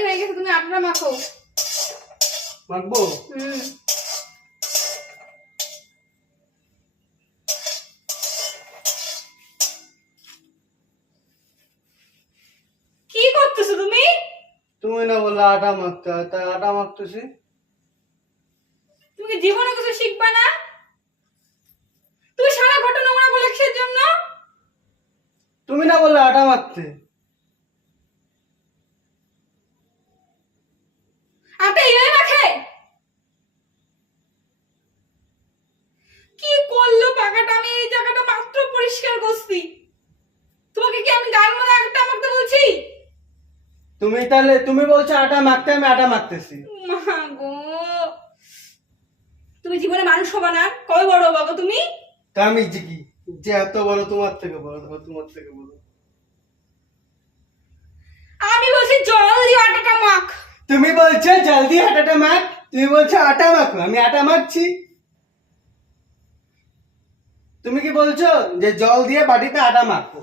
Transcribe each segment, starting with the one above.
Ready হয়ে গেছে, তুমি আটাটা মাখো। মাখবো? কি করতেছো তুমি? তুমি না বললে আটা মাখতে, তাই আটা মাখতেছি। তুমি কি জীবনে কিছু শিখবা না? তুমি সারা ঘটনা নোংরা বলে কিসের জন্য? তুমি না বললে আটা মাখতে। আটা এইভাবে মাখে? কি করলো পাকাটা? আমি এই জায়গাটা মাত্র পরিষ্কার করছি। তোমাকে কি আমি গায়ের মধ্যে আটা মাখতে বলছি? তুমি বলছো আটা মাখতে, আমি আটা মাখতেছি। মা গো, তুমি জীবনে মানুষ হবা না? কবে বড় হবা গো তুমি? তা আমি যে কি, যে এত বড় তোমার থেকে বড়, তোমার থেকে বড়। আমি বলছি জল দিয়ে আটাটা মাখ। তুমি বলছো জলদি আটাটা মাখ, তুমি বলছো আটা মাখো, আমি আটা মাখছি। তুমি কি বলছো যে জল দিয়ে বাটিতে আটা মাখো?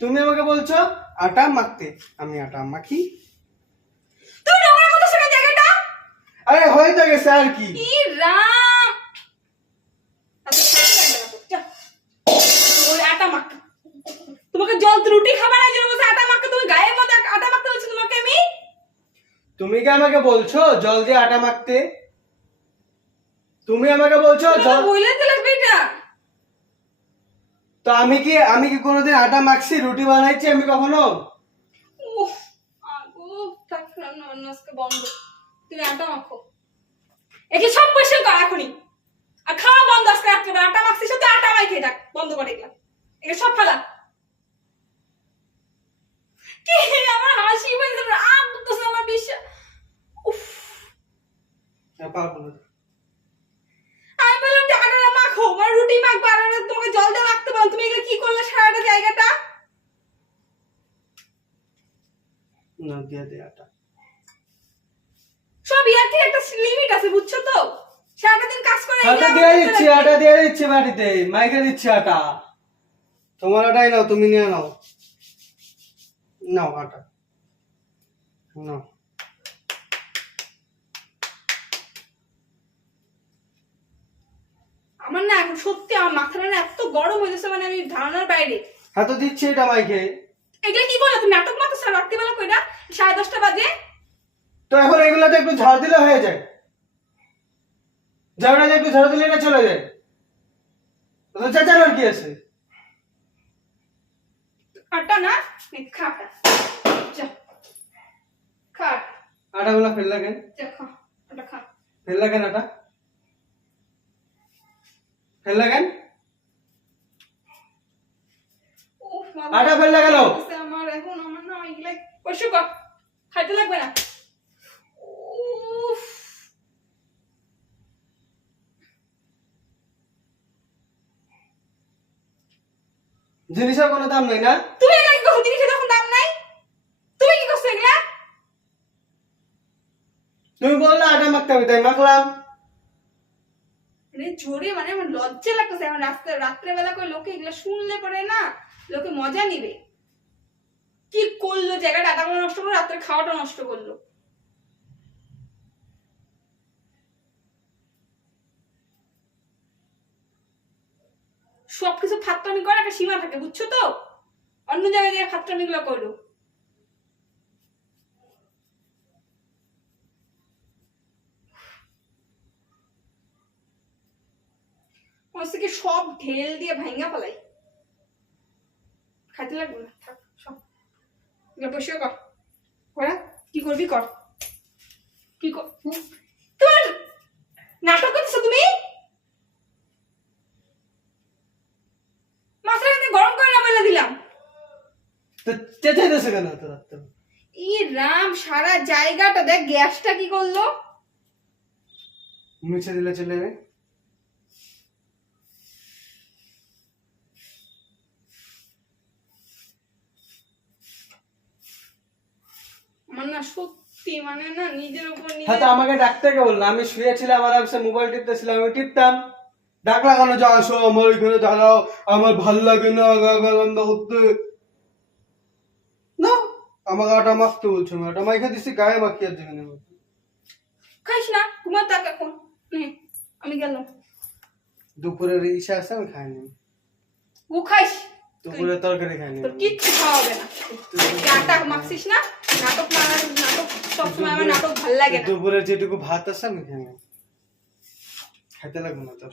তুমি আমাকে বলছো আটা মাখতে, আমি আটা মাখি। তুমি নোংরা করতেছো না জায়গাটা? আরে হয়ে তো গেছে আর কি। ই রাম, আচ্ছা ছাড় না যা। ওই আটা মাখ। তোমাকে জল রুটি খাবার না জন্য বলছে আটা মাখতে, তুমি গায়ের মধ্যে আটা মাখতে বলছি তোমাকে আমি? তুমি কি আমাকে বলছো জল দিয়ে আটা মাখতে? তুমি আমাকে বলছো জল, বইলে তো লাগবে এটা। তো আমি কি কোনোদিন আটা মাখছি, রুটি বানাইছি আমি কখনো? উফ, আগো থাক রান্না বান্না আজকে বন্ধ। তুমি আটা মাখো, একে সব পয়সা কর এখনই। আর খাওয়া বন্ধ আজকে রাত্রে, আটা মাখছিস তো আটা মাইকে থাক, বন্ধ করে এগুলা। একে সব ফেলা। কি আমার হাসি পাইছে, করতেছে আমার বিশ্বাস। উফ, পারবো না। আমি বললাম যে আটাটা মাখো, মানে রুটি মাখবো, আর তোমাকে জল দিয়ে মাখতে বল। তুমি এগুলো কি করলে সারাটা জায়গাটা? না দিয়ে দে আটা। সব ইয়ার কি একটা লিমিট আছে, বুঝছো তো? সারাটা দিন কাজ করে আটা দিয়ে দিচ্ছি বাড়িতে, মাইকে দিচ্ছি আটা। তোমার আটাই নাও, তুমি নিয়ে নাও। নাও আটা নাও। আমার না এখন সত্যি আমার মাথাটা না এত গরম হয়ে যাচ্ছে, মানে আমি ধারণার বাইরে। হ্যাঁ তো দিচ্ছি এটা মাইকে। এগুলা কি করলে তুমি? নাটক মারতেছো রাত্রিবেলা কইরা 10:30 বাজে। তো এখন এগুলো তো একটু ঝাড় দিলে হয়ে যায়। ঝাড়টা একটু ঝাড় দিলে এটা চলে যায়। তো চেঁচানোর কি আছে? আটা না খা, যা খা। আটাগুলো ফেললা কেন? যা খা, আটা খা। ফেললা কেন আটা? ফেললা কেন? উফ মা, আটা ফেললা কেন? আমার এখন আমার না এগুলা পয়সা কর, খাইতে লাগবে না। উফ, জিনিসের কোনো দাম নেই না? তুমি এগুলা কি করছো? জিনিসের যখন দাম নাই, তুমি কি করছো এগুলা? তুমি বললে আটা মাখতে হবে, তাই মাখলাম। মানে জোরে, মানে আমার লজ্জা লাগতেছে এখন রাত্রেবেলা করে লোকে এগুলা শুনলে পরে না, লোকে মজা নিবে। কি করলো জায়গাটা? আটাগুলো নষ্ট করলো, রাত্রে খাওয়াটা নষ্ট করলো। সবকিছু ফাত্রামি করার একটা সীমা থাকে, বুঝছো তো? অন্য জায়গায় গিয়ে ফাত্রামি গুলো করো। কি সব ঢেল দিয়ে ভাঙা ফেলাই, খাইতে লাগবে না, থাক সব বসে কর। করা কি করবি কর, কি কর। তোমার নাটক করতেছো তুমি? মাথাটা কিন্তু গরম করে না বলে দিলাম। তো চেঁচাইতেছে কেন এত রাত্রে? ই রাম, সারা জায়গাটা দেখ, গ্যাসটা কি করলো? মুছে দিলে চলে যাবে। আমার না সত্যি মানে না নিজের উপর হ্যাঁ তো আমাকে ডাকতে কে বললো? আমি শুয়েছিলাম আরামসে, মোবাইল টিপতেছিলাম, আমি টিপতাম। ডাক লাগানো যে আসো আমার ওইখানে দাঁড়াও, আমার ভাল লাগে না করতে। না, আমাকে আটা মাখতে বলছো, আমি আটা মাইখা দিচ্ছি গায়ে মাখিয়ে দিবেন। খাইস না, ঘুমা থাক এখন। আমি গেলাম। দুপুরের ইচ্ছা আছে, আমি খাইনি। ও খাইস, দুপুরে তরকারি খাইনি। তোর কিচ্ছু খাওয়া হবে না। তুই আটা মাখছিস না, নাটক নাটক সবসময় আমার নাটক ভাল লাগে না। দুপুরে যেটুকু ভাত আছে আমি খাইনি, খাইতে লাগবে না তোর।